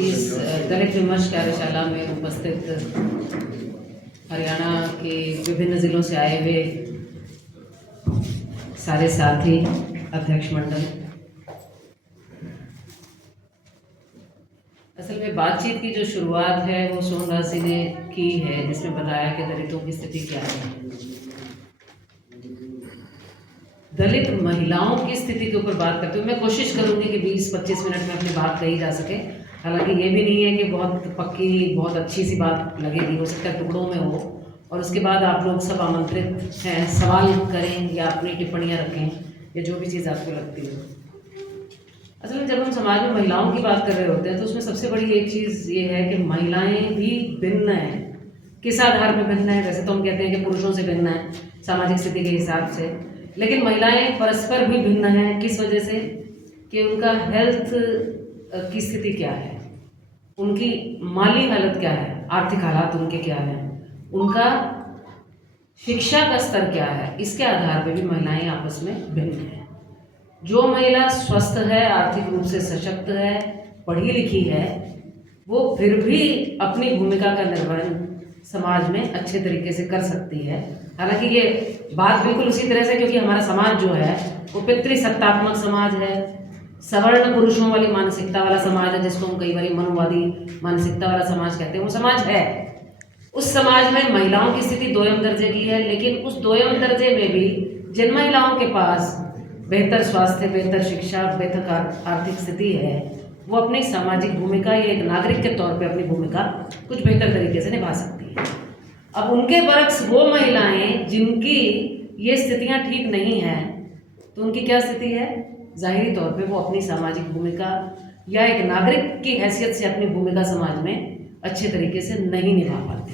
इस दलित विमर्श कार्यशाला में उपस्थित हरियाणा के विभिन्न ज़िलों से आए हुए सारे साथी, अध्यक्ष मंडल, असल में बातचीत की जो शुरुआत है वो सोमदास जी ने की है, जिसमें बताया कि दलितों की स्थिति क्या है। दलित महिलाओं की स्थिति के ऊपर बात करते हुए मैं कोशिश करूंगी कि 20-25 मिनट में अपनी बात कही जा सके। हालांकि ये भी नहीं है कि बहुत पक्की, बहुत अच्छी सी बात लगेगी, हो सकता है टुकड़ों में हो, और उसके बाद आप लोग सब आमंत्रित हैं, सवाल करें या अपनी टिप्पणियां रखें या जो भी चीज़ आपको लगती है। असल में जब हम समाज में महिलाओं की बात कर रहे होते हैं तो उसमें सबसे बड़ी एक चीज़ ये है कि महिलाएं भी भिन्न हैं। किस आधार पर भिन्न है? वैसे तो हम कहते हैं कि पुरुषों से भिन्न है सामाजिक स्थिति के हिसाब से, लेकिन महिलाएं परस्पर भी भिन्न हैं। किस वजह से? कि उनका हेल्थ की स्थिति क्या है, उनकी माली हालत क्या है, आर्थिक हालात उनके क्या हैं, उनका शिक्षा का स्तर क्या है, इसके आधार पर भी महिलाएं आपस में भिन्न हैं। जो महिला स्वस्थ है, आर्थिक रूप से सशक्त है, पढ़ी लिखी है, वो फिर भी अपनी भूमिका का निर्वहन समाज में अच्छे तरीके से कर सकती है। हालांकि ये बात बिल्कुल उसी तरह से, क्योंकि हमारा समाज जो है वो पितृसत्तात्मक समाज है, सवर्ण पुरुषों वाली मानसिकता वाला समाज है, जिसको हम कई बार मनुवादी मानसिकता वाला समाज कहते हैं, वो समाज है। उस समाज में महिलाओं की स्थिति दोयम दर्जे की है, लेकिन उस दोयम दर्जे में भी जिन महिलाओं के पास बेहतर स्वास्थ्य, बेहतर शिक्षा, बेहतर आर्थिक स्थिति है, वो अपनी सामाजिक भूमिका या एक नागरिक के तौर पे अपनी भूमिका कुछ बेहतर तरीके से निभा सकती है। अब उनके बरक्स वो महिलाएं जिनकी ये स्थितियां ठीक नहीं हैं, तो उनकी क्या स्थिति है? जाहिरी तौर पे वो अपनी सामाजिक भूमिका या एक नागरिक की हैसियत से अपनी भूमिका समाज में अच्छे तरीके से नहीं निभा पाते।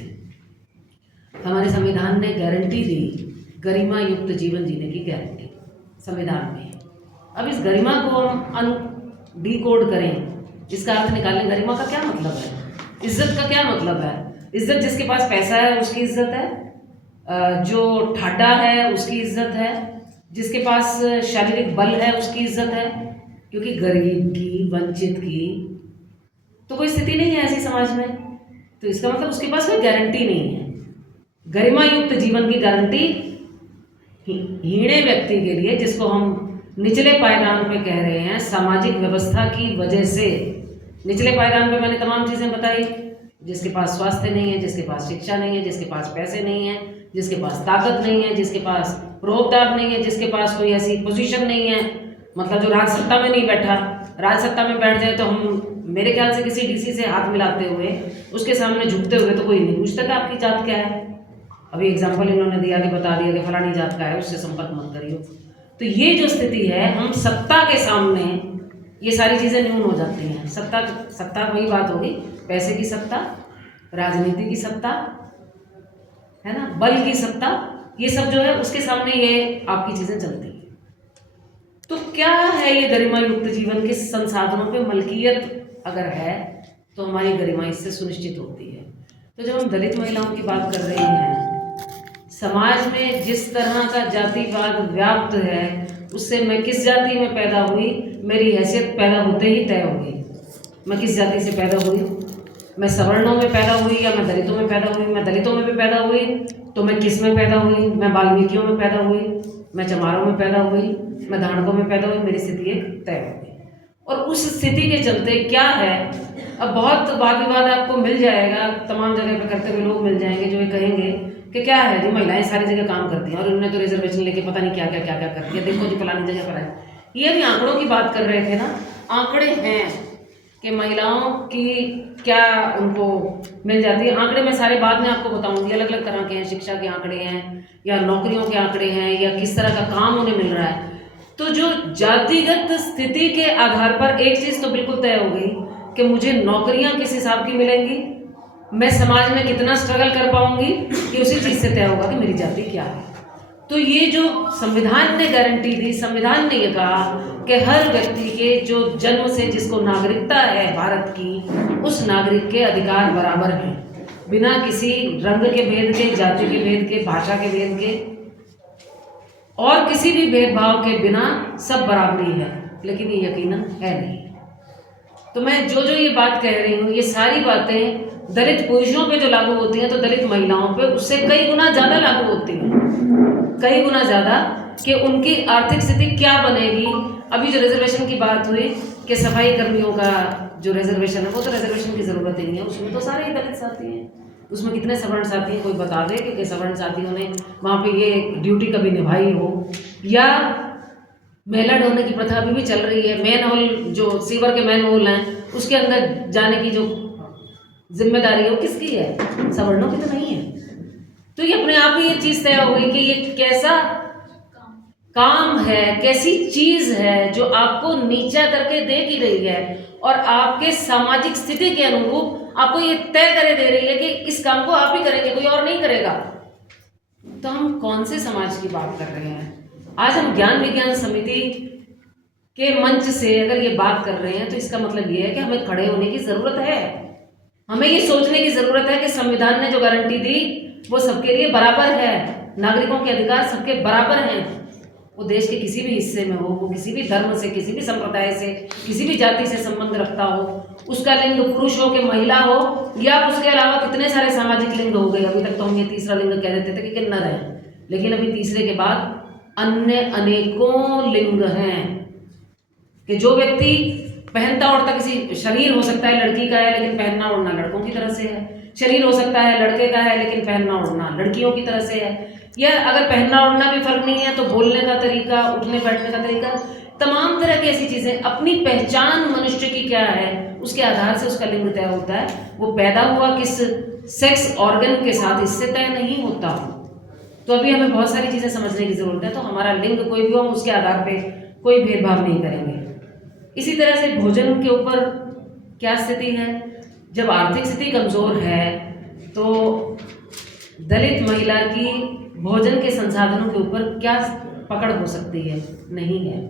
हमारे संविधान ने गारंटी दी, गरिमा युक्त जीवन जीने की गारंटी संविधान में। अब इस गरिमा को हम डिकोड करें, इसका अर्थ निकालें। गरिमा का क्या मतलब है? इज्जत का क्या मतलब है? इज्जत जिसके पास पैसा है उसकी इज्जत है, जो ठाडा है उसकी इज्जत है, जिसके पास शारीरिक बल है उसकी इज्जत है, क्योंकि गरीब की, वंचित की तो कोई स्थिति नहीं है ऐसी समाज में। तो इसका मतलब उसके पास कोई गारंटी नहीं है। गरिमा युक्त जीवन की गारंटी हीणे व्यक्ति के लिए, जिसको हम निचले पायदान पे कह रहे हैं, सामाजिक व्यवस्था की वजह से निचले पायदान पे मैंने तमाम चीज़ें बताई। जिसके पास स्वास्थ्य नहीं है, जिसके पास शिक्षा नहीं है, जिसके पास पैसे नहीं है, जिसके पास ताकत नहीं है, जिसके पास प्रोपकार नहीं है, जिसके पास कोई ऐसी पोजीशन नहीं है, मतलब जो राजसत्ता में नहीं बैठा, राजसत्ता में बैठ जाए तो हम मेरे ख्याल से किसी डीसी से हाथ मिलाते हुए, उसके सामने झुकते हुए तो कोई नहीं पूछता कि आपकी जात क्या है। अभी एग्जाम्पल इन्होंने दिया कि बता दिया कि फलानी जात का है, उससे संपर्क मत करियो। तो ये जो स्थिति है, हम सत्ता के सामने ये सारी चीज़ें न्यून हो जाती हैं। सत्ता वही बात होगी, पैसे की सत्ता, राजनीति की सत्ता, है ना, बल की सत्ता, ये सब जो है उसके सामने ये आपकी चीज़ें चलती हैं। तो क्या है ये गरिमा युक्त जीवन के संसाधनों पे मलकियत अगर है तो हमारी गरिमा इससे सुनिश्चित होती है। तो जब हम दलित महिलाओं की बात कर रहे हैं, समाज में जिस तरह का जातिवाद व्याप्त है, उससे मैं किस जाति में पैदा हुई, मेरी हैसियत पैदा होते ही तय होगी। मैं किस जाति से पैदा हुई, मैं सवर्णों में पैदा हुई या मैं दलितों में पैदा हुई, मैं दलितों में भी पैदा हुई तो मैं किस में पैदा हुई, मैं वाल्मीकियों में पैदा हुई, मैं चमारों में पैदा हुई, मैं धाड़कों में पैदा हुई, मेरी स्थिति एक तय होगी। और उस स्थिति के चलते क्या है, अब बहुत वाद विवाद आपको मिल जाएगा, तमाम जगह पर करते हुए लोग मिल जाएंगे जो ये कहेंगे कि क्या है जी, महिलाएं सारी जगह काम करती हैं और उन्होंने तो रिजर्वेशन लेके पता नहीं क्या कर दिया, देखो जी फलानी जगह पर है। ये भी आंकड़ों की बात कर रहे थे ना, आंकड़े हैं कि महिलाओं की क्या उनको मिल जाती है। आंकड़े मैं सारे बाद में आपको बताऊंगी, अलग अलग तरह के हैं, शिक्षा के आंकड़े हैं या नौकरियों के आंकड़े हैं या किस तरह का काम उन्हें मिल रहा है। तो जो जातिगत स्थिति के आधार पर एक चीज़ तो बिल्कुल तय हो गई कि मुझे नौकरियां किस हिसाब की मिलेंगी, मैं समाज में कितना स्ट्रगल कर पाऊंगी, कि उसी चीज़ से तय होगा कि मेरी जाति क्या है। तो ये जो संविधान ने गारंटी दी, संविधान ने ये कहा कि हर व्यक्ति के जो जन्म से जिसको नागरिकता है भारत की, उस नागरिक के अधिकार बराबर हैं, बिना किसी रंग के भेद के, जाति के भेद के, भाषा के भेद के और किसी भी भेदभाव के बिना सब बराबरी है। लेकिन ये यकीनन है नहीं। तो मैं जो जो ये बात कह रही हूँ, ये सारी बातें दलित पुरुषों पे जो लागू होती हैं तो दलित महिलाओं पे उससे कई गुना ज़्यादा लागू होती हैं, कई गुना ज़्यादा, कि उनकी आर्थिक स्थिति क्या बनेगी। अभी जो रिजर्वेशन की बात हुई कि सफाई कर्मियों का जो रिजर्वेशन है, वो तो रिजर्वेशन की ज़रूरत ही नहीं है, उसमें तो सारे ही दलित साथी हैं। उसमें कितने सवर्ण साथी हैं, कोई बता दे कि सवर्ण साथियों ने वहाँ पे ये ड्यूटी कभी निभाई हो। या महिला ढोने की प्रथा अभी भी चल रही है, मैन होल जो सीवर के मैन होल हैं उसके अंदर जाने की जो जिम्मेदारी है वो किसकी है? सवर्णों की तो नहीं है। तो ये अपने आप ही ये चीज़ तय हो गई कि ये कैसा काम है, कैसी चीज है जो आपको नीचा करके दे की रही है और आपके सामाजिक स्थिति के अनुरूप आपको ये तय करे दे रही है कि इस काम को आप ही करेंगे, कोई और नहीं करेगा। तो हम कौन से समाज की बात कर रहे हैं? आज हम ज्ञान विज्ञान समिति के मंच से अगर ये बात कर रहे हैं तो इसका मतलब ये है कि हमें खड़े होने की जरूरत है। हमें ये सोचने की जरूरत है कि संविधान ने जो गारंटी दी वो सबके लिए बराबर है, नागरिकों के अधिकार सबके बराबर हैं। वो देश के किसी भी हिस्से में हो, वो किसी भी धर्म से, किसी भी संप्रदाय से, किसी भी जाति से संबंध रखता हो, उसका लिंग पुरुष हो कि महिला हो, या उसके अलावा कितने सारे सामाजिक लिंग हो गए। अभी तक तो हम ये तीसरा लिंग कह देते थे कि किन्नर है, लेकिन अभी तीसरे के बाद अन्य अनेकों लिंग हैं कि जो व्यक्ति पहनता ओढ़ता किसी, शरीर हो सकता है लड़की का है लेकिन पहनना ओढ़ना लड़कों की तरह से है, शरीर हो सकता है लड़के का है लेकिन पहनना ओढ़ना लड़कियों की तरह से है, या अगर पहनना ओढ़ना भी फर्क नहीं है तो बोलने का तरीका, उठने बैठने का तरीका, तमाम तरह की ऐसी चीजें। अपनी पहचान मनुष्य की क्या है उसके आधार से उसका लिंग तय होता है। वो पैदा हुआ किस सेक्स ऑर्गन के साथ, इससे तय नहीं होता। तो अभी हमें बहुत सारी चीजें समझने की जरूरत है। तो हमारा लिंग कोई भी हो, हम उसके आधार पे कोई भेदभाव नहीं करेंगे। इसी तरह से भोजन के ऊपर क्या स्थिति है? जब आर्थिक स्थिति कमजोर है तो दलित महिला की भोजन के संसाधनों के ऊपर क्या पकड़ हो सकती है? नहीं है,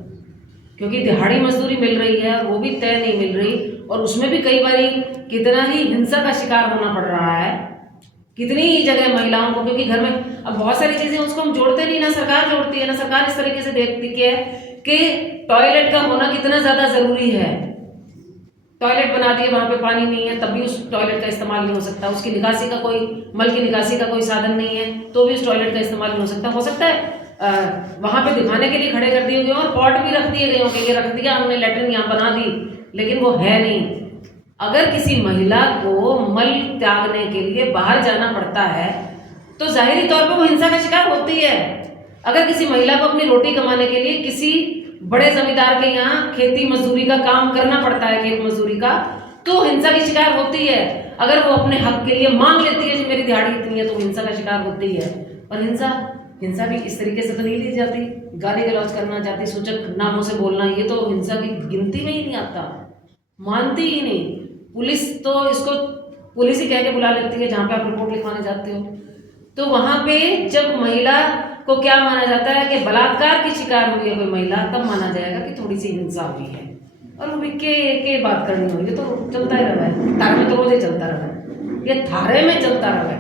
क्योंकि दिहाड़ी मजदूरी मिल रही है और वो भी तय नहीं मिल रही, और उसमें भी कई बारी कितना ही हिंसा का शिकार होना पड़ रहा है। कितनी ही जगह महिलाओं को, क्योंकि घर में अब बहुत सारी चीजें उसको हम जोड़ते नहीं, ना सरकार जोड़ती है, ना सरकार इस तरीके से देखती है कि टॉयलेट का होना कितना ज्यादा जरूरी है। टॉयलेट बना दिए, वहां पे पानी नहीं है तब भी उस टॉयलेट का इस्तेमाल नहीं हो सकता, उसकी निकासी का कोई, मल की निकासी का कोई साधन नहीं है तो भी उस टॉयलेट का इस्तेमाल नहीं हो सकता है वहां पे दिखाने के लिए खड़े कर दिए गए और पॉट भी रख दिए गए होंगे, ये रख दिया हमने, लेटरिन यहाँ बना दी, लेकिन वो है नहीं। अगर किसी महिला को मल त्यागने के लिए बाहर जाना पड़ता है तो जाहिरी तौर पर वो हिंसा का शिकार होती है। अगर किसी महिला को अपनी रोटी कमाने के लिए किसी बड़े जमींदार के यहाँ खेती मजदूरी का काम करना पड़ता है, खेत मजदूरी का, तो हिंसा की शिकार होती है। अगर वो अपने हक के लिए मांग लेती है कि मेरी दिहाड़ी इतनी है, तो हिंसा का शिकार होती है। और हिंसा भी इस तरीके से तो नहीं ली जाती। गाली गलौज करना, जाति सूचक नामों से बोलना, ये तो हिंसा की गिनती में ही नहीं आता, मानती ही नहीं। पुलिस तो इसको पुलिस ही कह के बुला लेती है जहाँ पे आप रिपोर्ट लिखवाने जाते हो। तो वहां पे जब महिला को क्या माना जाता है कि बलात्कार की शिकार हुई है कोई महिला, तब माना जाएगा कि थोड़ी सी हिंसा हुई है। और वो भी के बात करनी हुई, ये तो चलता ही रहा है, तारे में तो रोज ही चलता रहा है, ये थारे में चलता रहा है।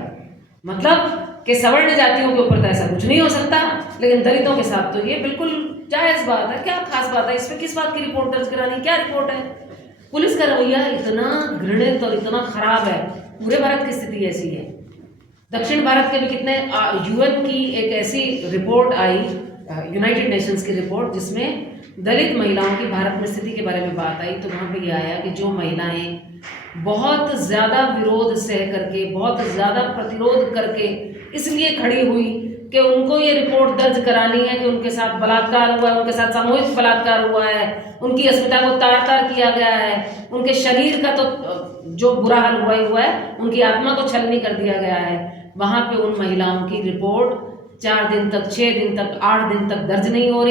मतलब कि सवर्ण जातियों के ऊपर तो ऐसा कुछ नहीं हो सकता, लेकिन दलितों के साथ तो ये बिल्कुल जायज बात है। क्या खास बात है इसमें? किस बात की रिपोर्ट दर्ज करानी, क्या रिपोर्ट है? पुलिस का रवैया इतना घृणित और इतना खराब है। पूरे भारत की स्थिति ऐसी है। दक्षिण भारत के भी कितने, यूएन की एक ऐसी रिपोर्ट आई, यूनाइटेड नेशंस की रिपोर्ट, जिसमें दलित महिलाओं की भारत में स्थिति के बारे में बात आई। तो वहाँ पे ये आया कि जो महिलाएं बहुत ज़्यादा विरोध सह करके, बहुत ज़्यादा प्रतिरोध करके इसलिए खड़ी हुई कि उनको ये रिपोर्ट दर्ज करानी है कि उनके साथ बलात्कार हुआ है, उनके साथ सामूहिक बलात्कार हुआ है, उनकी अस्मिता को तार तार किया गया है, उनके शरीर का तो जो बुरा हाल हुआ ही हुआ है, उनकी आत्मा को छलनी कर दिया गया है। वहाँ पे उन महिलाओं की रिपोर्ट 4 दिन तक, 6 दिन तक, 8 दिन तक दर्ज हो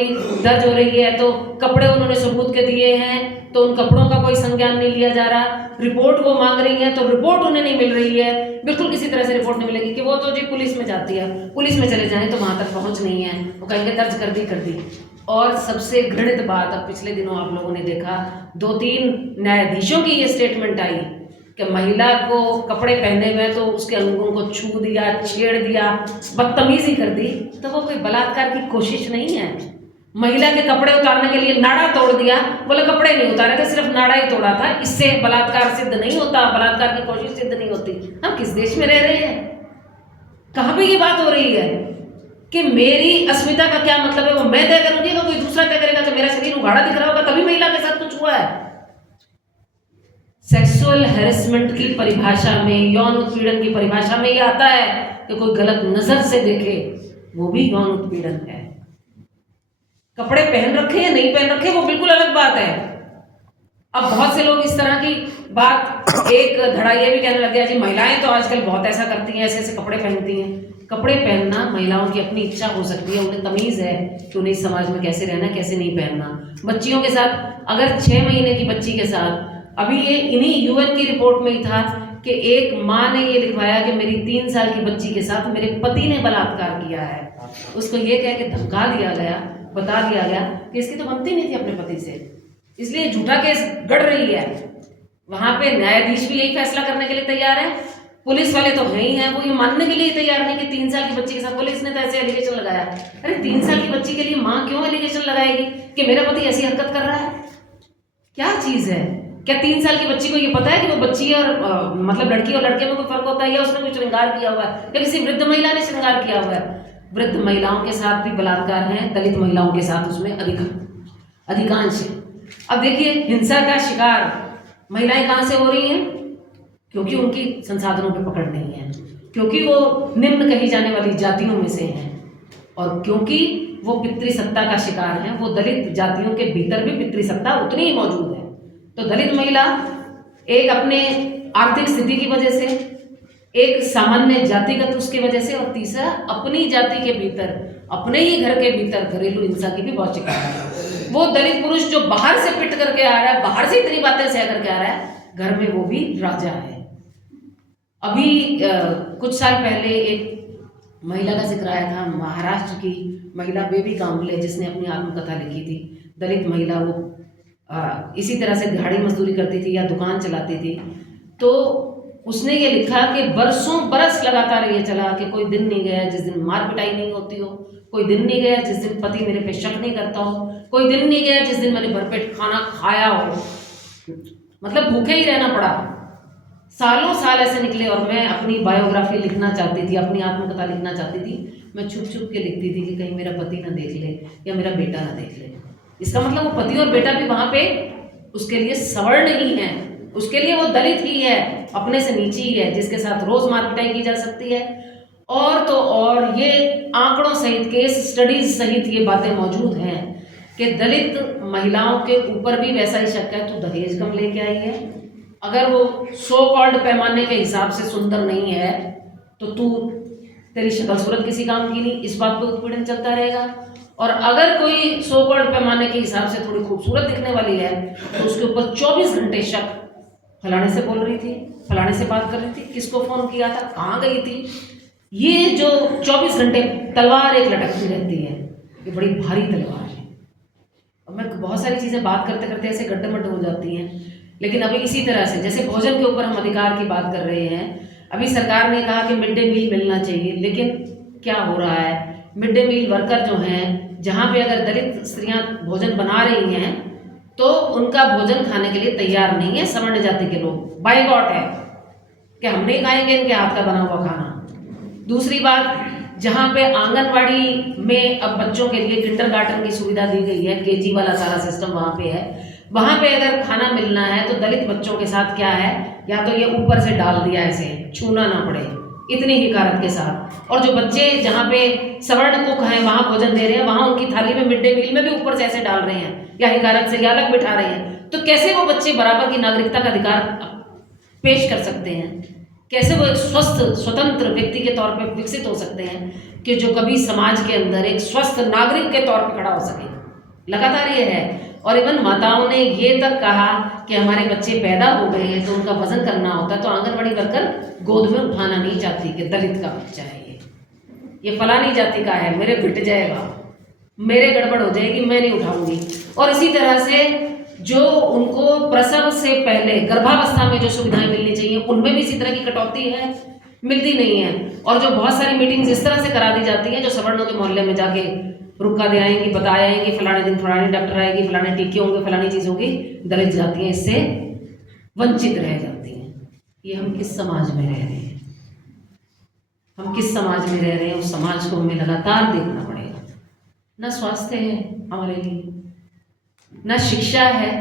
रही है। तो कपड़े उन्होंने सबूत के दिए हैं तो उन कपड़ों का कोई संज्ञान नहीं लिया जा रहा। रिपोर्ट वो मांग रही है तो रिपोर्ट उन्हें नहीं मिल रही है, बिल्कुल किसी तरह से रिपोर्ट नहीं मिलेगी कि वो तो जी पुलिस में जाती है, पुलिस में चले जाएं तो वहाँ तक पहुँच नहीं है, वो कहेंगे दर्ज कर दी। और सबसे घृणित बात, अब पिछले दिनों आप लोगों ने देखा 2-3 न्यायाधीशों की ये स्टेटमेंट आई कि महिला को कपड़े पहने हुए तो उसके अंगों को छू दिया, छेड़ दिया, बदतमीजी कर दी। तो वो कोई बलात्कार की कोशिश नहीं है, महिला के कपड़े उतारने के लिए नाड़ा तोड़ दिया, बोले कपड़े नहीं उतारे थे, सिर्फ नाड़ा ही तोड़ा था, इससे बलात्कार सिद्ध नहीं होता, बलात्कार की कोशिश सिद्ध नहीं होती। हम किस देश में रह रहे हैं? कहाँ पे ये बात हो रही है कि मेरी अस्मिता का क्या मतलब है? वो मैं तय करूंगी तो कोई दूसरा तय करेगा? कि मेरा शरीर उघाड़ा दिख रहा होगा तभी महिला के साथ कुछ हुआ है? सेक्सुअल हैरेसमेंट की परिभाषा में, यौन उत्पीड़न की परिभाषा में ये आता है कि कोई गलत नजर से देखे, वो भी यौन उत्पीड़न है। कपड़े पहन रखे या नहीं पहन रखे वो बिल्कुल अलग बात है। अब बहुत से लोग इस तरह की बात एक धड़ा ये भी कहने लग गया जी महिलाएं तो आजकल बहुत ऐसा करती हैं, ऐसे ऐसे कपड़े पहनती हैं। कपड़े पहनना महिलाओं की अपनी इच्छा हो सकती है, उन्हें तमीज़ है कि उन्हें समाज में कैसे रहना कैसे नहीं पहनना। बच्चियों के साथ, अगर 6 महीने की बच्ची के साथ, अभी ये इन्हीं यूएन की रिपोर्ट में ही था कि एक माँ ने ये लिखवाया कि मेरी 3 साल की बच्ची के साथ मेरे पति ने बलात्कार किया है। उसको ये कह के धमका दिया गया, बता दिया गया कि इसकी तो बनती नहीं थी अपने पति से, इसलिए झूठा केस गढ़ रही है। वहां पे न्यायाधीश भी यही फैसला करने के लिए तैयार है, पुलिस वाले तो है ही हैं, वो ये मानने के लिए तैयार नहीं कि 3 साल की बच्ची के साथ, पुलिस ने तो ऐसे एलिगेशन लगाया। अरे 3 साल की बच्ची के लिए माँ क्यों एलिगेशन लगाएगी कि मेरा पति ऐसी हरकत कर रहा है? क्या चीज है? क्या 3 साल की बच्ची को ये पता है कि वो बच्ची और मतलब लड़की और लड़के में कोई फर्क होता है, या उसने कोई श्रृंगार किया हुआ है, या किसी वृद्ध महिला ने श्रृंगार किया हुआ है? वृद्ध महिलाओं के साथ भी बलात्कार है, दलित महिलाओं के साथ उसमें अधिकांश है। अब देखिए, हिंसा का शिकार महिलाएं कहाँ से हो रही हैं? क्योंकि उनकी संसाधनों पे पकड़ नहीं है, क्योंकि वो निम्न कही जाने वाली जातियों में से हैं, और क्योंकि वो पितृसत्ता का शिकार हैं। वो दलित जातियों के भीतर भी पितृसत्ता उतनी ही मौजूद है। तो दलित महिला एक अपने आर्थिक स्थिति की वजह से, एक सामान्य जातिगत उसकी वजह से, और तीसरा अपनी जाति के भीतर, अपने ही घर के भीतर घरेलू हिंसा की भी बहुत शिकार है। वो दलित पुरुष जो बाहर से पिट करके आ रहा है, बाहर से इतनी बातें सह करके आ रहा है, घर में वो भी राजा है। अभी कुछ साल पहले एक महिला का जिक्र आया था, महाराष्ट्र की महिला बेबी कांबले, जिसने अपनी आत्मकथा लिखी थी। दलित महिला, वो इसी तरह से दिहाड़ी मजदूरी करती थी या दुकान चलाती थी। तो उसने ये लिखा कि बरसों बरस लगातार ये चला कि कोई दिन नहीं गया जिस दिन मार पिटाई नहीं होती हो, कोई दिन नहीं गया जिस दिन पति मेरे पे शक नहीं करता हो, कोई दिन नहीं गया जिस दिन मैंने भरपेट खाना खाया हो, मतलब भूखे ही रहना पड़ा। सालों साल ऐसे निकले, और मैं अपनी बायोग्राफी लिखना चाहती थी, अपनी आत्मकथा लिखना चाहती थी। मैं छुप छुप के लिखती थी कि कहीं मेरा पति ना देख ले या मेरा बेटा ना देख ले। इसका मतलब वो पति और बेटा भी वहाँ पे उसके लिए सवर्ण ही है, उसके लिए वो दलित ही है, अपने से नीचे ही है, जिसके साथ रोज मार पिटाई की जा सकती है। और तो और ये आंकड़ों सहित, केस स्टडीज सहित ये बातें मौजूद हैं कि दलित महिलाओं के ऊपर भी वैसा ही शक है, तो दहेज कम लेके आई है, अगर वो सो कॉल्ड पैमाने के हिसाब से सुंदर नहीं है तो तेरी शक्ल सूरत किसी काम की नहीं, इस बात पर उत्पीड़न चलता रहेगा। और अगर कोई सो कॉल्ड पैमाने के हिसाब से थोड़ी खूबसूरत दिखने वाली है तो उसके ऊपर 24 घंटे शक, फलाने से बोल रही थी, फलाने से बात कर रही थी, किसको फोन किया था, कहाँ गई थी। ये जो 24 घंटे तलवार एक लटकती रहती है, ये बड़ी भारी तलवार है। अब मैं बहुत सारी चीज़ें बात करते करते ऐसे गड्ढे-मड्ढे हो जाती हैं, लेकिन अभी इसी तरह से जैसे भोजन के ऊपर हम अधिकार की बात कर रहे हैं, अभी सरकार ने कहा कि मिड डे मील मिलना चाहिए, लेकिन क्या हो रहा है, मिड डे मील वर्कर जो हैं, जहाँ पे अगर दलित स्त्रियाँ भोजन बना रही हैं तो उनका भोजन खाने के लिए तैयार नहीं है सवर्ण जाति के लोग, बाइकआउट है कि हम नहीं खाएंगे इनके हाथ का बना हुआ खाना। दूसरी बात, जहाँ पे आंगनवाड़ी में अब बच्चों के लिए किंडरगार्टन की सुविधा दी गई है, केजी वाला सारा सिस्टम वहाँ पे है, वहाँ पे अगर खाना मिलना है तो दलित बच्चों के साथ क्या है, या तो ये ऊपर से डाल दिया ऐसे, छूना ना पड़े, इतनी हिकारत के साथ। और जो बच्चे जहाँ पे सवर्ण कुक हैं वहाँ भोजन दे रहे हैं, वहाँ उनकी थाली में मिड डे मील में भी ऊपर से ऐसे डाल रहे हैं या हिकारत से या अलग बिठा रहे हैं। तो कैसे वो बच्चे बराबर की नागरिकता का अधिकार पेश कर सकते हैं? कैसे वो एक स्वस्थ स्वतंत्र व्यक्ति के तौर पे विकसित हो सकते हैं कि जो कभी समाज के अंदर एक स्वस्थ नागरिक के तौर पे खड़ा हो सके? लगातार ये है। और इवन माताओं ने ये तक कहा कि हमारे बच्चे पैदा हो गए हैं तो उनका वजन करना होता है, तो आंगनबाड़ी वर्कर गोद में उठाना नहीं चाहती कि दलित का बच्चा है, ये फलानी जाति का है, मेरे बिट जाएगा, मेरे गड़बड़ हो जाएगी, मैं नहीं उठाऊंगी। और इसी तरह से जो उनको प्रसव से पहले गर्भावस्था में जो सुविधाएं मिलनी चाहिए उनमें भी इसी तरह की कटौती है, मिलती नहीं है। और जो बहुत सारी मीटिंग्स इस तरह से करा दी जाती हैं, जो सवर्णों के मोहल्ले में जाके रुका दे आएंगी, बता आएंगी, फलाने दिन फलाने डॉक्टर आएगी, फलाने टीके होंगे, फलानी चीज़ होगी, दलित जातियाँ इससे वंचित रह जाती हैं। ये हम किस समाज में रह रहे हैं? हम किस समाज में रह रहे हैं? उस समाज को हमें लगातार देखना पड़ेगा। ना स्वास्थ्य है हमारे लिए, ना शिक्षा है।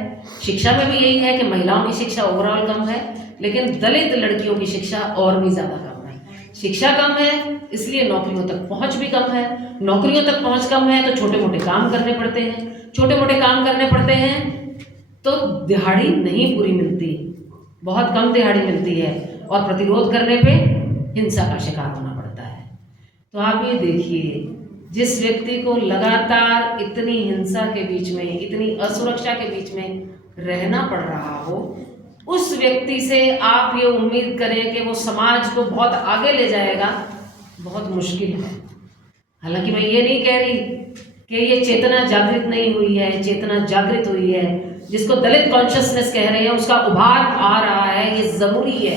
शिक्षा में भी यही है कि महिलाओं की शिक्षा ओवरऑल कम है, लेकिन दलित लड़कियों की शिक्षा और भी ज़्यादा कम है। शिक्षा कम है इसलिए नौकरियों तक पहुंच भी कम है। नौकरियों तक पहुंच कम है तो छोटे मोटे काम करने पड़ते हैं। छोटे मोटे काम करने पड़ते हैं तो दिहाड़ी नहीं पूरी मिलती, बहुत कम दिहाड़ी मिलती है, और प्रतिरोध करने पे हिंसा का शिकार होना पड़ता है। तो आप ये देखिए, जिस व्यक्ति को लगातार इतनी हिंसा के बीच में, इतनी असुरक्षा के बीच में रहना पड़ रहा हो, उस व्यक्ति से आप ये उम्मीद करें कि वो समाज को बहुत आगे ले जाएगा, बहुत मुश्किल है। हालांकि मैं ये नहीं कह रही कि ये चेतना जागृत नहीं हुई है, चेतना जागृत हुई है। जिसको दलित कॉन्शियसनेस कह रहे हैं उसका उभार आ रहा है, ये ज़रूरी है,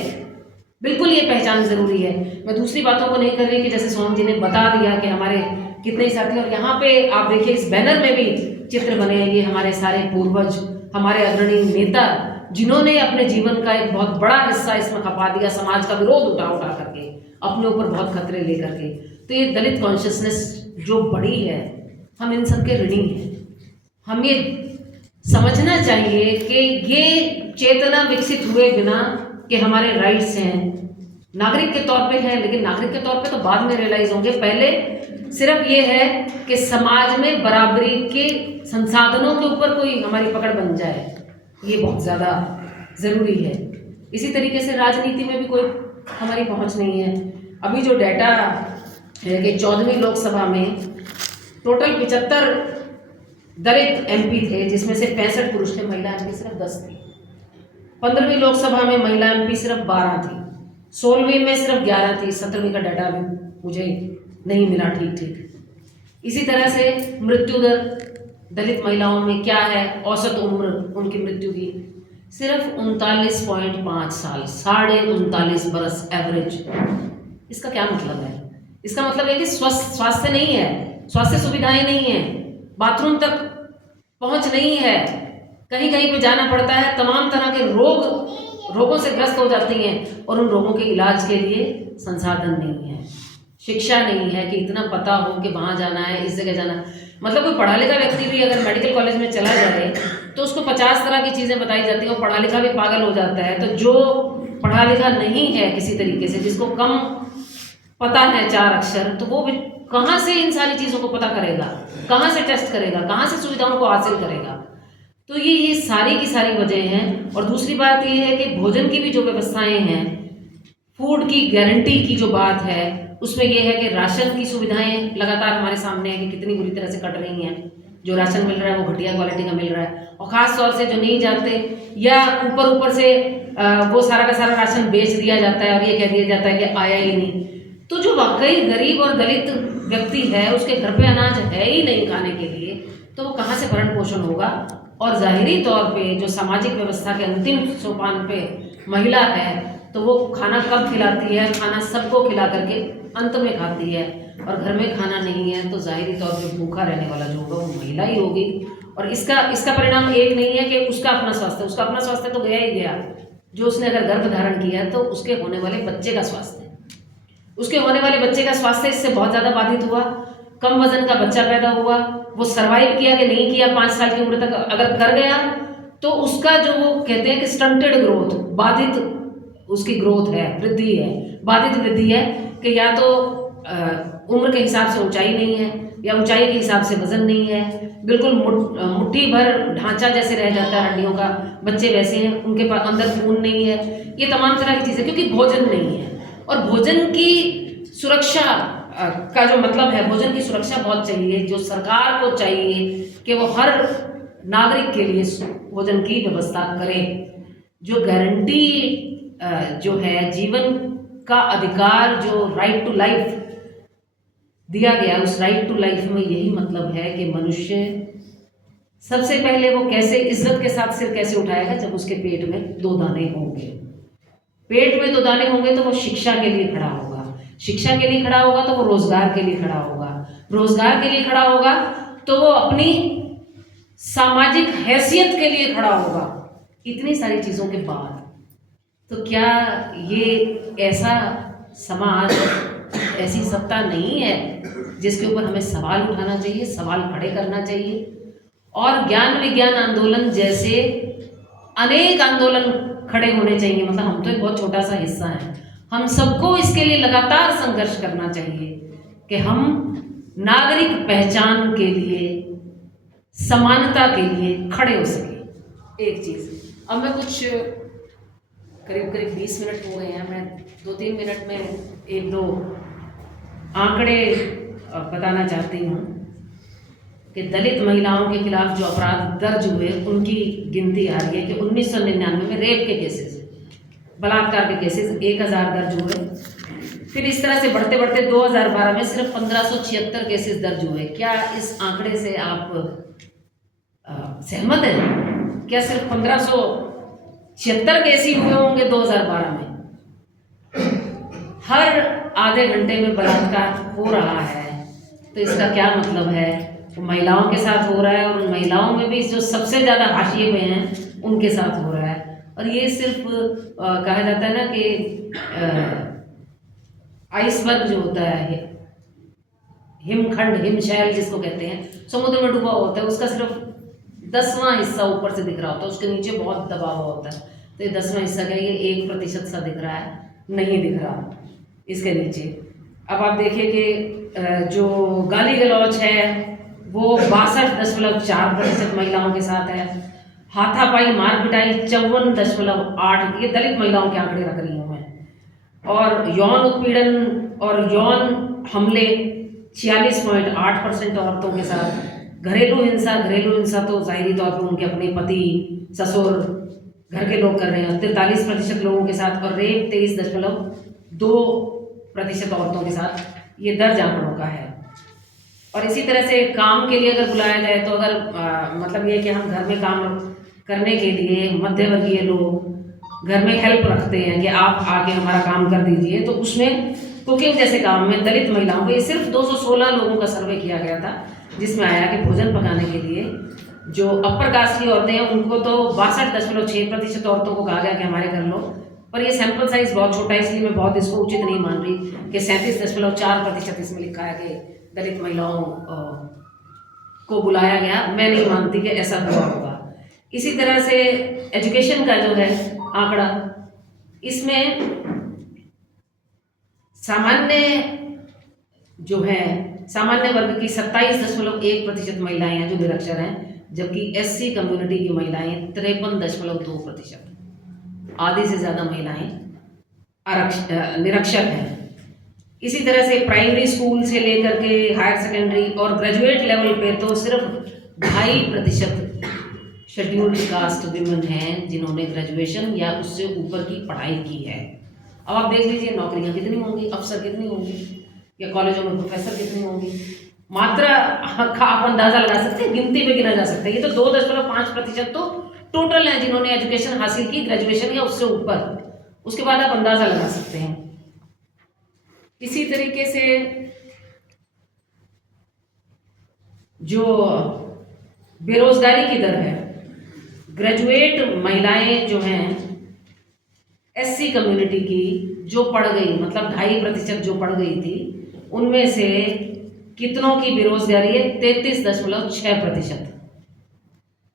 बिल्कुल ये पहचान ज़रूरी है। मैं दूसरी बातों को नहीं कर रही कि जैसे सोहम जी ने बता दिया कि हमारे कितने ही साथी, और यहाँ पे आप देखिए इस बैनर में भी चित्र बने हैं, ये हमारे सारे पूर्वज, हमारे अग्रणी नेता, जिन्होंने अपने जीवन का एक बहुत बड़ा हिस्सा इसमें खपा दिया, समाज का विरोध उठा करके, अपने ऊपर बहुत खतरे लेकर के। तो ये दलित कॉन्शियसनेस जो बड़ी है, हम इन सब के ऋणी हैं। हम ये समझना चाहिए कि ये चेतना विकसित हुए बिना कि हमारे राइट्स हैं, नागरिक के तौर पे है, लेकिन नागरिक के तौर पे तो बाद में रियलाइज होंगे। पहले सिर्फ ये है कि समाज में बराबरी के संसाधनों के ऊपर कोई हमारी पकड़ बन जाए, ये बहुत ज़्यादा ज़रूरी है। इसी तरीके से राजनीति में भी कोई हमारी पहुंच नहीं है। अभी जो डाटा है कि 14वीं लोकसभा में टोटल 75 दलित एमपी थे, जिसमें से 65 पुरुष थे, महिला एमपी सिर्फ 10 थी। 15वीं लोकसभा में महिला एमपी सिर्फ 12 थी, 16वीं में सिर्फ 11 थी, 17वीं का डाटा भी मुझे नहीं मिला ठीक। इसी तरह से मृत्यु दर दलित महिलाओं में क्या है, औसत उम्र उनकी मृत्यु की सिर्फ 39.5 साल, 39.5 बरस एवरेज। इसका क्या मतलब है? इसका मतलब है कि स्वास्थ्य नहीं है, स्वास्थ्य सुविधाएं नहीं है, बाथरूम तक पहुंच नहीं है, कहीं कहीं पे जाना पड़ता है, तमाम तरह के रोगों से ग्रस्त हो जाती हैं, और उन रोगों के इलाज के लिए संसाधन नहीं है, शिक्षा नहीं है कि इतना पता हो कि वहाँ जाना है, इस जगह जाना है। मतलब कोई पढ़ा लिखा व्यक्ति भी अगर मेडिकल कॉलेज में चला जाए तो उसको 50 तरह की चीज़ें बताई जाती हैं, और पढ़ा लिखा भी पागल हो जाता है। तो जो पढ़ा लिखा नहीं है किसी तरीके से, जिसको कम पता है 4 अक्षर, तो वो कहाँ से इन सारी चीज़ों को पता करेगा, कहाँ से टेस्ट करेगा, कहाँ से सुविधाओं को हासिल करेगा? तो ये सारी की सारी वजह हैं। और दूसरी बात ये है कि भोजन की भी जो व्यवस्थाएं हैं, फूड की गारंटी की जो बात है, उसमें ये है कि राशन की सुविधाएं लगातार हमारे सामने है कि कितनी बुरी तरह से कट रही हैं। जो राशन मिल रहा है वो घटिया क्वालिटी का मिल रहा है, और ख़ास तौर से जो नहीं जाते या ऊपर से वो सारा का सारा राशन बेच दिया जाता है, और ये कह दिया जाता है कि आया ही नहीं। तो जो वाकई गरीब और दलित व्यक्ति है, उसके घर पे अनाज है ही नहीं खाने के लिए, तो वो कहाँ से भरण पोषण होगा? और जाहिरी तौर पे जो सामाजिक व्यवस्था के अंतिम सोपान पे महिला है, तो वो खाना कब खिलाती है? खाना सबको खिला करके अंत में खाती है, और घर में खाना नहीं है तो जाहिरी तौर पे भूखा रहने वाला जो होगा वो महिला ही होगी। और इसका परिणाम एक नहीं है कि उसका अपना स्वास्थ्य तो गया ही गया। जो उसने अगर गर्भ धारण किया है तो उसके होने वाले बच्चे का स्वास्थ्य इससे बहुत ज़्यादा बाधित हुआ। कम वजन का बच्चा पैदा हुआ, वो सर्वाइव किया कि नहीं किया, 5 साल की उम्र तक अगर कर गया तो उसका जो वो कहते हैं कि स्टंटेड ग्रोथ, बाधित उसकी ग्रोथ है, वृद्धि है, बाधित वृद्धि है कि या तो उम्र के हिसाब से ऊंचाई नहीं है, या ऊंचाई के हिसाब से वजन नहीं है, बिल्कुल मुट्ठी भर ढांचा जैसे रह जाता है हड्डियों का, बच्चे वैसे हैं, उनके पास अंदर खून नहीं है। ये तमाम तरह की चीज़ें, क्योंकि भोजन नहीं है। और भोजन की सुरक्षा का जो मतलब है, भोजन की सुरक्षा बहुत चाहिए। जो सरकार को चाहिए कि वो हर नागरिक के लिए भोजन की व्यवस्था करे। जो गारंटी जो है, जीवन का अधिकार, जो राइट टू लाइफ दिया गया, उस राइट टू लाइफ में यही मतलब है कि मनुष्य सबसे पहले वो कैसे इज्जत के साथ सिर कैसे उठाएगा, जब उसके पेट में 2 दाने होंगे। पेट में 2 दाने होंगे तो वो शिक्षा के लिए खड़ा होगा, शिक्षा के लिए खड़ा होगा तो वो रोजगार के लिए खड़ा होगा, रोजगार के लिए खड़ा होगा तो वो अपनी सामाजिक हैसियत के लिए खड़ा होगा। इतनी सारी चीज़ों के बाद तो क्या ये ऐसा समाज, ऐसी सत्ता नहीं है जिसके ऊपर हमें सवाल उठाना चाहिए, सवाल खड़े करना चाहिए? और ज्ञान विज्ञान आंदोलन जैसे अनेक आंदोलन खड़े होने चाहिए। मतलब हम तो एक बहुत छोटा सा हिस्सा है, हम सबको इसके लिए लगातार संघर्ष करना चाहिए कि हम नागरिक पहचान के लिए, समानता के लिए खड़े हो सके। एक चीज़, अब मैं कुछ करीब 20 मिनट हो गए हैं, मैं 2-3 मिनट में 1-2 आंकड़े बताना चाहती हूँ कि दलित महिलाओं के खिलाफ जो अपराध दर्ज हुए उनकी गिनती आ रही है कि 1999 में रेप के केसेस, बलात्कार के केसेस 1000 दर्ज हुए। फिर इस तरह से बढ़ते बढ़ते 2012 में सिर्फ 1576 केसेस दर्ज हुए। क्या इस आंकड़े से आप सहमत हैं? क्या सिर्फ 1576 केस ही हुए होंगे 2012 में? हर आधे घंटे में बलात्कार हो रहा है, तो इसका क्या मतलब है? वो महिलाओं के साथ हो रहा है, और उन महिलाओं में भी जो सबसे ज़्यादा हाशिए में हैं उनके साथ हो रहा है। और ये सिर्फ कहा जाता है ना कि आइसबर्ग जो होता है, हिमखंड, हिमशैल जिसको कहते हैं, समुद्र में डूबा होता है, उसका सिर्फ 10वां हिस्सा ऊपर से दिख रहा होता है, उसके नीचे बहुत दबा हुआ होता है। तो ये 10वां हिस्सा क्या, ये 1% सा दिख रहा है, नहीं दिख रहा इसके नीचे। अब आप देखिए कि जो गाली गलौज है वो 62.4% महिलाओं के साथ है। हाथापाई, मार पिटाई 54.8, ये दलित महिलाओं के आंकड़े रख रही हूँ मैं। और यौन उत्पीड़न और यौन हमले 46.8% औरतों के साथ। घरेलू हिंसा तो जाहिरी तौर पर उनके अपने पति, ससुर, घर के लोग कर रहे हैं, 43% लोगों के साथ। और रेप 23.2% औरतों के साथ। ये दर्ज आंकड़ों का है। और इसी तरह से काम के लिए अगर बुलाया जाए तो अगर मतलब ये कि हम घर में काम करने के लिए मध्यवर्गीय लोग घर में हेल्प रखते हैं कि आप आके हमारा काम कर दीजिए, तो उसमें कुकिंग जैसे काम में दलित महिलाओं को, ये सिर्फ 216 लोगों का सर्वे किया गया था, जिसमें आया कि भोजन पकाने के लिए जो अपर कास्ट की औरतें हैं उनको तो 62.6% औरतों को कहा गया कि हमारे कर लो। पर ये सैंपल साइज बहुत छोटा है, इसलिए मैं बहुत इसको उचित नहीं मान रही कि 37.4% इसमें लिखा है कि दलित महिलाओं को बुलाया गया। मैं नहीं मानती कि ऐसा हुआ होगा। इसी तरह से एजुकेशन का जो है आंकड़ा, इसमें सामान्य वर्ग की 27.1% महिलाएं हैं जो निरक्षर हैं, जबकि SC कम्युनिटी की महिलाएं 53.2%, आधी से ज़्यादा महिलाएं निरक्षर हैं। इसी तरह से प्राइमरी स्कूल से लेकर के हायर सेकेंडरी और ग्रेजुएट लेवल पे तो सिर्फ 2.5% शेड्यूल्ड कास्ट विमेन हैं जिन्होंने ग्रेजुएशन या उससे ऊपर की पढ़ाई की है। अब आप देख लीजिए नौकरियां कितनी होंगी, अफसर कितनी होंगी, या कॉलेजों में प्रोफेसर कितनी होंगी। मात्रा का आप अंदाज़ा लगा सकते हैं, गिनती में गिना जा सकता है। ये तो 2.5% तो टोटल है जिन्होंने एजुकेशन हासिल की, ग्रेजुएशन या उससे ऊपर। उसके बाद आप अंदाज़ा लगा सकते हैं। इसी तरीके से जो बेरोजगारी की दर है, ग्रेजुएट महिलाएं जो हैं SC कम्युनिटी की जो पढ़ गई, मतलब 2.5% जो पढ़ गई थी, उनमें से कितनों की बेरोजगारी है? 33.6%।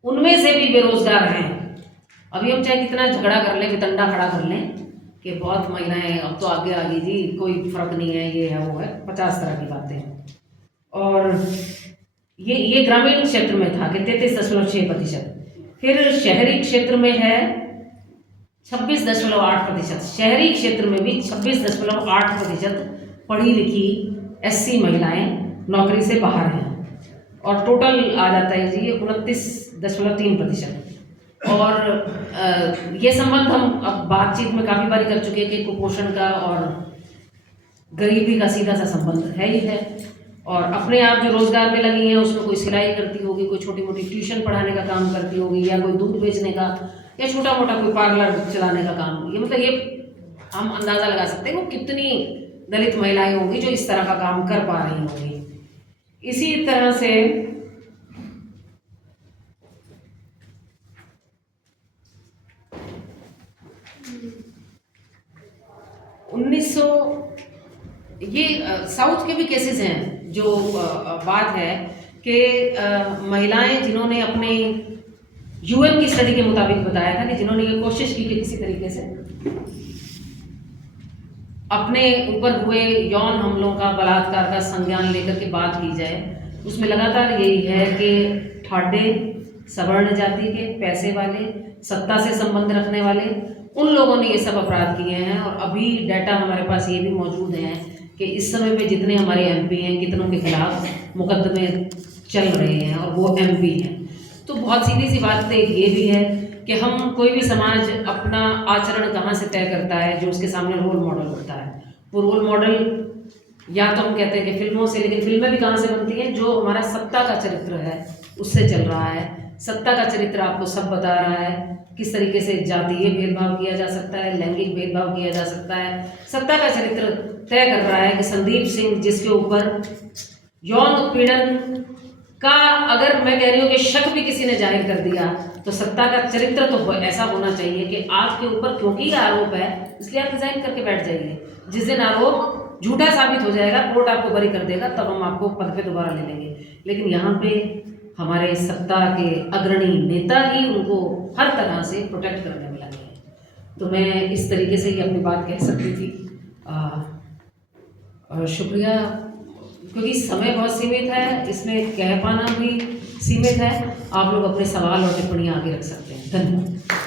उनमें से भी बेरोजगार हैं। अभी हम चाहे कितना झगड़ा कर लें, वितंडा खड़ा कर लें कि बहुत महिलाएं अब तो आगे आ गई जी, कोई फर्क नहीं है, ये है वो है, 50 तरह की बातें हैं। और ये ग्रामीण क्षेत्र में था कि 33.6%। फिर शहरी क्षेत्र में है 26.8%। शहरी क्षेत्र में भी 26.8% पढ़ी लिखी SC महिलाएं नौकरी से बाहर हैं। और टोटल आ जाता है जी 29.3%। और ये संबंध हम अब बातचीत में काफ़ी बारी कर चुके हैं कि कुपोषण का और गरीबी का सीधा सा संबंध है ही है। और अपने आप जो रोजगार में लगी हैं उसमें कोई सिलाई करती होगी, कोई छोटी मोटी ट्यूशन पढ़ाने का काम करती होगी, या कोई दूध बेचने का, या छोटा मोटा कोई पार्लर चलाने का काम। ये मतलब ये हम अंदाज़ा लगा सकते हैं वो कितनी दलित महिलाएं होंगी जो इस तरह का काम कर पा रही होंगी। इसी तरह से 1900 ये साउथ के भी केसेस हैं जो बात है कि महिलाएं जिन्होंने अपने यूएन की स्टडी के मुताबिक बताया था कि जिन्होंने ये कोशिश की कि किसी तरीके से अपने ऊपर हुए यौन हमलों का बलात्कार का संज्ञान लेकर के बात की जाए, उसमें लगातार यही है कि ठाडे सवर्ण जाति के पैसे वाले सत्ता से संबंध रखने वाले उन लोगों ने ये सब अपराध किए हैं। और अभी डाटा हमारे पास ये भी मौजूद है कि इस समय में जितने हमारे एमपी हैं कितनों के खिलाफ मुकदमे चल रहे हैं और वो एमपी हैं। तो बहुत सीधी सी बात एक ये भी है कि हम कोई भी समाज अपना आचरण कहाँ से तय करता है, जो उसके सामने रोल मॉडल होता है। वो रोल मॉडल या तो हम कहते हैं कि फिल्मों से, लेकिन फिल्में भी कहाँ से बनती हैं, जो हमारा सत्ता का चरित्र है उससे चल रहा है। सत्ता का चरित्र आपको सब बता रहा है, किस तरीके से जातीय भेदभाव किया जा सकता है, लैंगिक भेदभाव किया जा सकता है। सत्ता का चरित्र तय कर रहा है कि संदीप सिंह जिसके ऊपर यौन उत्पीड़न का अगर मैं कह रही हूँ कि शक भी किसी ने जाहिर कर दिया, तो सत्ता का चरित्र तो ऐसा होना चाहिए कि आपके ऊपर क्योंकि ये आरोप है इसलिए आप रिजाइन करके बैठ जाइए। जिस दिन आरोप झूठा साबित हो जाएगा, कोर्ट आपको बरी कर देगा, तब हम आपको पद पे दोबारा ले लेंगे। लेकिन यहाँ पे हमारे सत्ता के अग्रणी नेता ही उनको हर तरह से प्रोटेक्ट करने में लगे हैं। तो मैं इस तरीके से ही अपनी बात कह सकती थी। शुक्रिया, क्योंकि समय बहुत सीमित है, इसमें कह पाना भी सीमित है। आप लोग अपने सवाल और टिप्पणियाँ आगे रख सकते हैं। धन्यवाद।